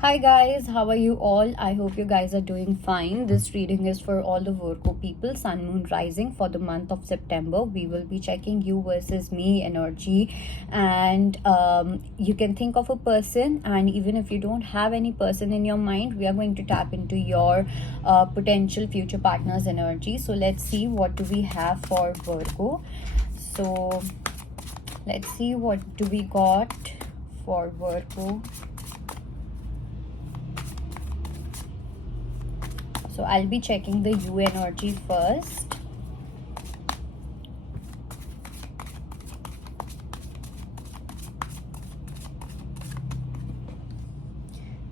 Hi guys, how are you all? I hope you guys are doing fine. This reading is for all the Virgo people, Sun, Moon, Rising for the month of September. We will be checking you versus me energy, and you can think of a person, and even if you don't have any person in your mind, we are going to tap into your potential future partner's energy. So let's see what do we have for Virgo. So let's see what do we got for Virgo. So I'll be checking the U energy first.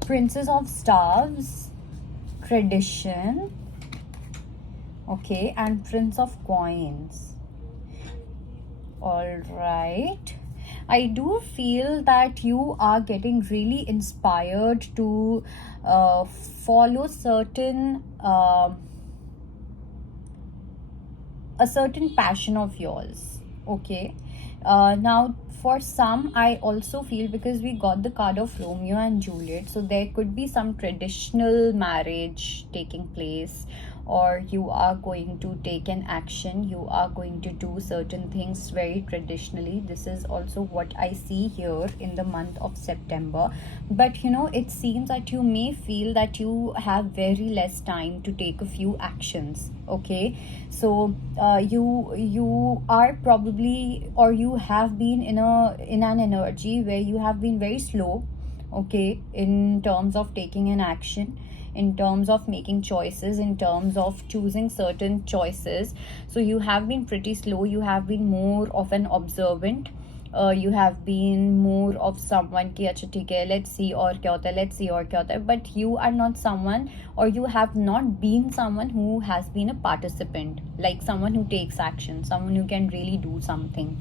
Princess of Staves, Tradition, okay, and Prince of Coins. All right. I do feel that you are getting really inspired to follow a certain passion of yours. Okay. Now for some, I also feel, because we got the card of Romeo and Juliet, so there could be some traditional marriage taking place, or you are going to take an action, you are going to do certain things very traditionally. This is also what I see here in the month of September. But it seems that you may feel that you have very less time to take a few actions. Okay, so you are probably, or you have been in an energy where you have been very slow, okay, in terms of taking an action, in terms of making choices, in terms of choosing certain choices. So you have been pretty slow, you have been more of an observant, you have been more of someone ki acha theek hai, let's see aur kya hota hai, let's see aur kya hota hai. But you are not someone, or you have not been someone who has been a participant, like someone who takes action, someone who can really do something.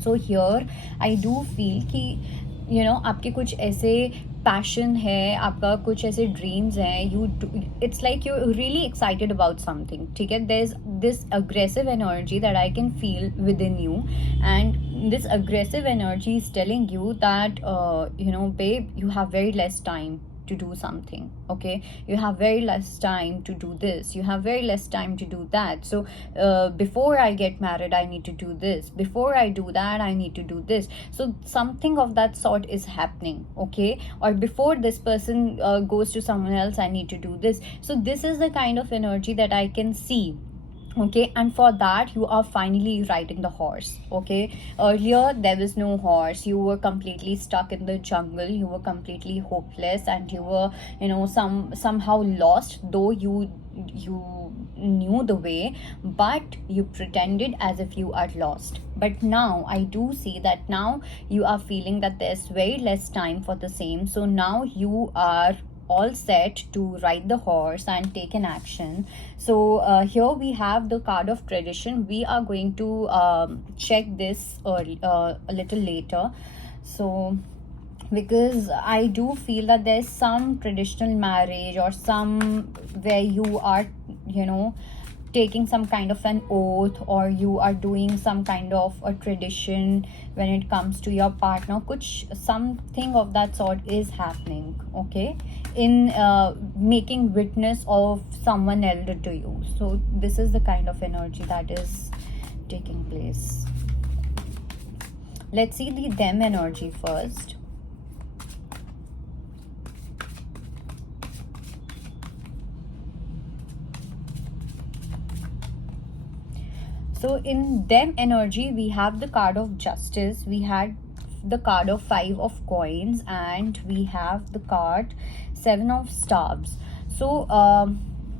So here I do feel कि आपके कुछ ऐसे passion है, आपका कुछ ऐसे dreams हैं, you it's like you really excited about something. ठीक है, there is this aggressive energy that I can feel within you, and this aggressive energy is telling you that babe, you have very less time to do something. Okay, you have very less time to do this, you have very less time to do that. So before I get married, I need to do this, before I do that, I need to do this. So something of that sort is happening. Okay, or before this person goes to someone else, I need to do this. So this is the kind of energy that I can see. Okay, and for that you are finally riding the horse. Okay, earlier there was no horse, you were completely stuck in the jungle, you were completely hopeless, and you were somehow lost, though you knew the way, but you pretended as if you are lost. But now I do see that now you are feeling that there's very less time for the same. So now you are all set to ride the horse and take an action. So here we have the card of tradition. We are going to check this a little later. So because I do feel that there's some traditional marriage, or some where you are taking some kind of an oath, or you are doing some kind of a tradition when it comes to your partner. Kuch something of that sort is happening. Okay, in making witness of someone elder to you. So this is the kind of energy that is taking place. Let's see the them energy first. So in them energy, we have the card of justice, we had the card of 5 of coins, and we have the card 7 of staves. So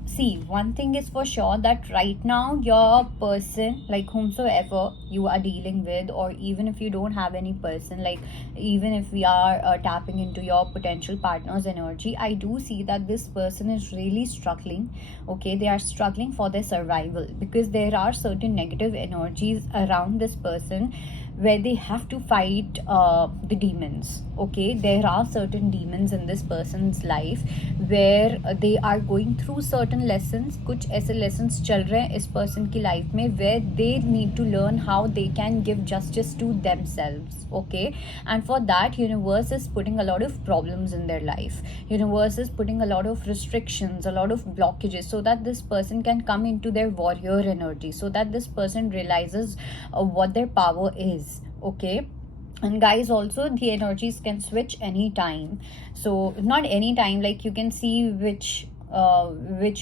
see, one thing is for sure, that right now your person, like whomsoever you are dealing with, or even if you don't have any person, like even if we are tapping into your potential partner's energy, I do see that this person is really struggling. Okay, they are struggling for their survival, because there are certain negative energies around this person where they have to fight the demons. Okay, there are certain demons in this person's life where they are going through certain lessons. कुछ ऐसे lessons चल रहे हैं इस person की life में where they need to learn how they can give justice to themselves. Okay, and for that universe is putting a lot of problems in their life. Universe is putting a lot of restrictions, a lot of blockages, so that this person can come into their warrior energy, so that this person realizes what their power is. Okay, and guys, also the energies can switch anytime. So not anytime, like you can see which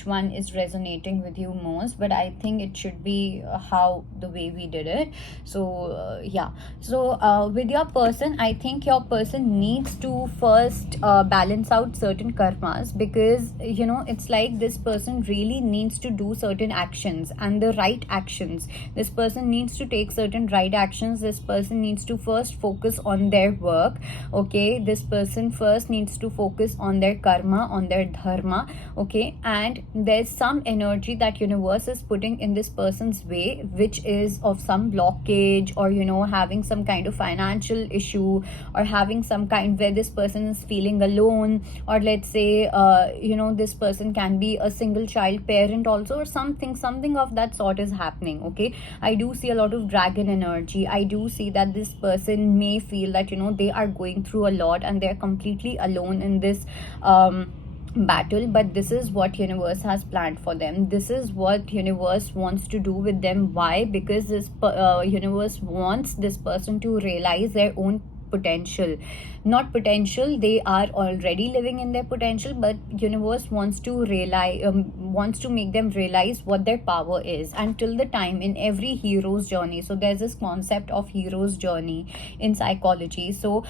one is resonating with you most, but I think it should be how the way we did it. So yeah, so with your person, I think your person needs to first balance out certain karmas, because it's like this person really needs to do certain actions, and the right actions. This person needs to take certain right actions. This person needs to first focus on their work. Okay, this person first needs to focus on their karma, on their dharma. Okay, and there's some energy that universe is putting in this person's way, which is of some blockage, or having some kind of financial issue, or having some kind where this person is feeling alone, or let's say this person can be a single child parent also, or something of that sort is happening. Okay, I do see a lot of dragon energy. I do see that this person may feel that they are going through a lot, and they're completely alone in this battle, but this is what universe has planned for them. This is what universe wants to do with them. Why? Because this universe wants this person to realize their own potential. Not potential, they are already living in their potential, but universe wants to realize, wants to make them realize what their power is. Until the time, in every hero's journey, so there's this concept of hero's journey in psychology. So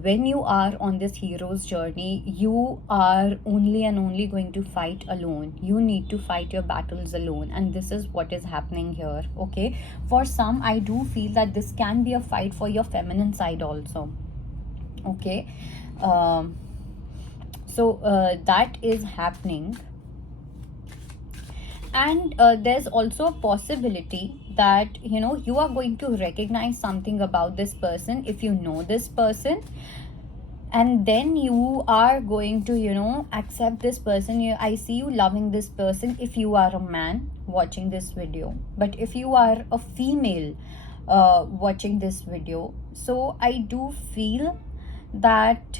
when you are on this hero's journey, you are only and only going to fight alone. You need to fight your battles alone, and this is what is happening here. Okay, for some, I do feel that this can be a fight for your feminine side also. Okay, so that is happening, and there's also a possibility that you are going to recognize something about this person if you know this person, and then you are going to accept this person. I see you loving this person if you are a man watching this video, but if you are a female watching this video, so I do feel that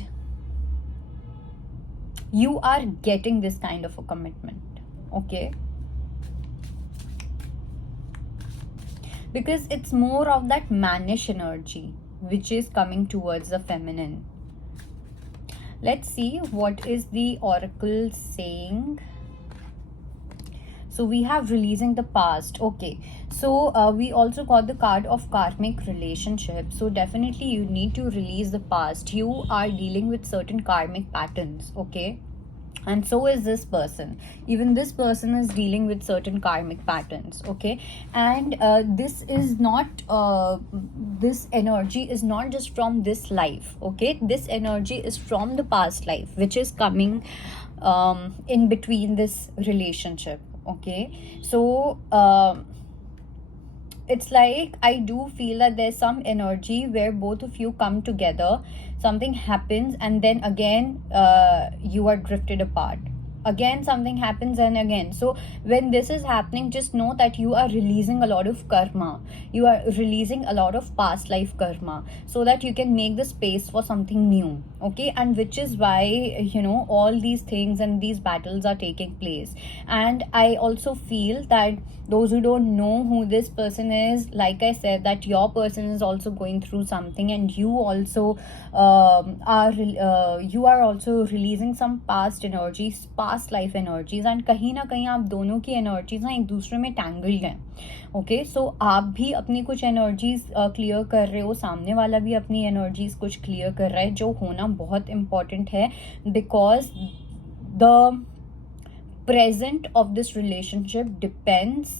you are getting this kind of a commitment. Okay, because it's more of that mannish energy which is coming towards the feminine. Let's see what is the oracle saying. So we have releasing the past. Okay, so we also got the card of karmic relationship. So definitely you need to release the past. You are dealing with certain karmic patterns. Okay, and so is this person. Even this person is dealing with certain karmic patterns. Okay, and this is not this energy is not just from this life. Okay, this energy is from the past life, which is coming in between this relationship. Okay, so it's like I do feel that there's some energy where both of you come together, something happens, and then again you are drifted apart. Again something happens, and again. So when this is happening, just know that you are releasing a lot of karma. You are releasing a lot of past life karma, so that you can make the space for something new. Okay, and which is why all these things and these battles are taking place. And I also feel that those who don't know who this person is, like I said, that your person is also going through something, and you also you are also releasing some past energies, past life energies, and कहीं ना कहीं आप दोनों की energies ना एक दूसरे में tangled हैं. ओके, सो आप भी अपनी कुछ एनर्जीज क्लियर कर रहे हो, सामने वाला भी अपनी एनर्जीज कुछ क्लियर कर रहा है, जो होना बहुत इम्पॉर्टेंट है, because the present of this relationship depends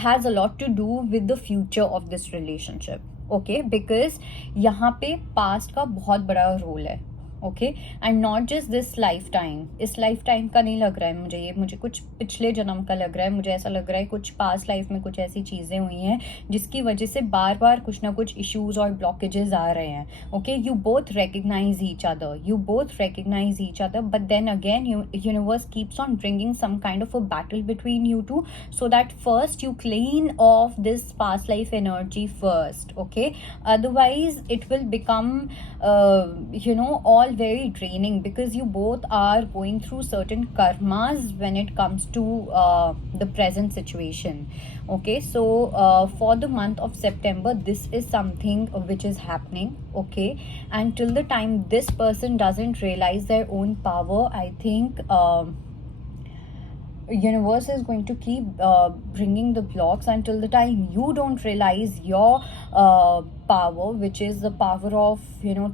has a lot to do with the future of this relationship. Okay, because यहाँ पे past का बहुत बड़ा रोल है. Okay, and not just this life time, इस लाइफ टाइम का नहीं लग रहा है मुझे, ये मुझे कुछ पिछले जन्म का लग रहा है, मुझे ऐसा लग रहा है कुछ पास्ट लाइफ में कुछ ऐसी चीज़ें हुई हैं जिसकी वजह से बार बार कुछ ना कुछ इश्यूज और ब्लॉकेजेस आ रहे हैं. Okay, you both recognize each other, you both recognize each other, but then again universe keeps on bringing some kind of a battle between you two, so that first you clean off this past life energy first. Okay, otherwise it will become all very draining, because you both are going through certain karmas when it comes to the present situation. Okay, so for the month of September, this is something which is happening. Okay, and till the time this person doesn't realize their own power, I think universe is going to keep bringing the blocks until the time you don't realize your power, which is the power of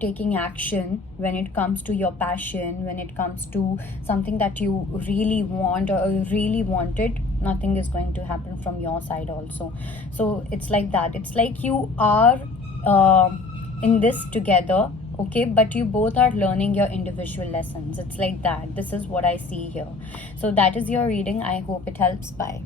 taking action when it comes to your passion, when it comes to something that you really want or you really wanted. Nothing is going to happen from your side also. So it's like that, it's like you are in this together. Okay, but you both are learning your individual lessons. It's like that. This is what I see here. So that is your reading. I hope it helps. Bye.